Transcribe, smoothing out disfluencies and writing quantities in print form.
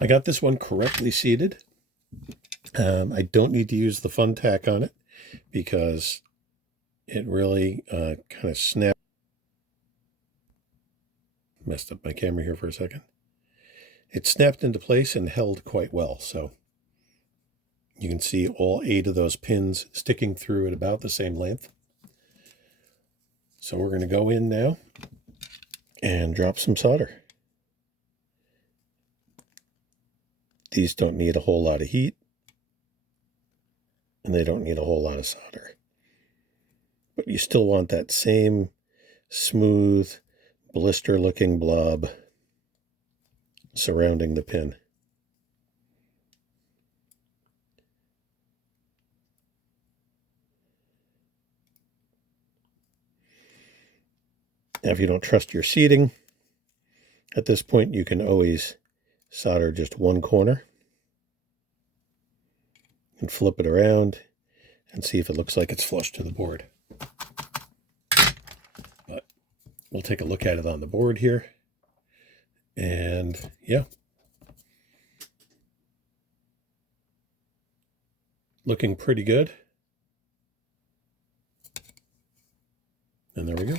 I got this one correctly seated. I don't need to use the fun tack on it because it really kind of snapped. Messed up my camera here for a second. It snapped into place and held quite well. So you can see all 8 of those pins sticking through at about the same length. So we're going to go in now and drop some solder. These don't need a whole lot of heat, and they don't need a whole lot of solder. But you still want that same smooth, blister-looking blob surrounding the pin. Now, if you don't trust your seating, at this point you can always solder just one corner and flip it around and see if it looks like it's flush to the board. But we'll take a look at it on the board here. And yeah, looking pretty good. And there we go.